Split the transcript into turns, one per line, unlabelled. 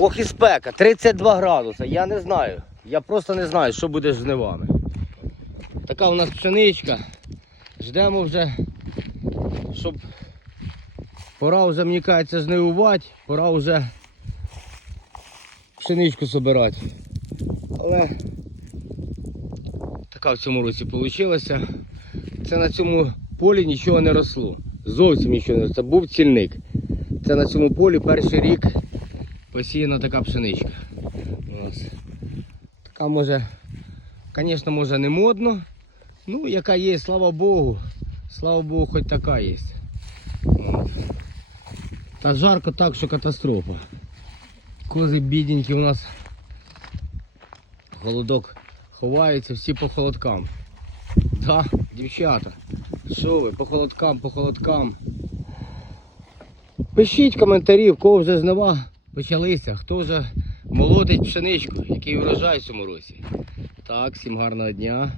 Ох і спека, 32 градуси, я не знаю. Я просто не знаю, що буде з жнивами. Така у нас пшеничка. Ждемо вже, щоб пора вже, мені кажеться, жнивувати, пора вже пшеничку збирати. Але така в цьому році вийшла. Це на цьому полі нічого не росло. Зовсім нічого не росло. Це був цільник. Це на цьому полі перший рік посіяна така пшеничка. У нас. Така може, звісно, може не модно. Ну, яка є, слава Богу. Слава Богу, хоч така є. От. Та жарко так, що катастрофа. Кози бідненькі у нас. Холодок ховаються всі по холодкам. Да, дівчата. Що ви, по холодкам, по холодкам. Пишіть коментарі, в кого вже жнива почалися, хто вже молотить пшеничку, який урожай в цьому році. Так, всім гарного дня.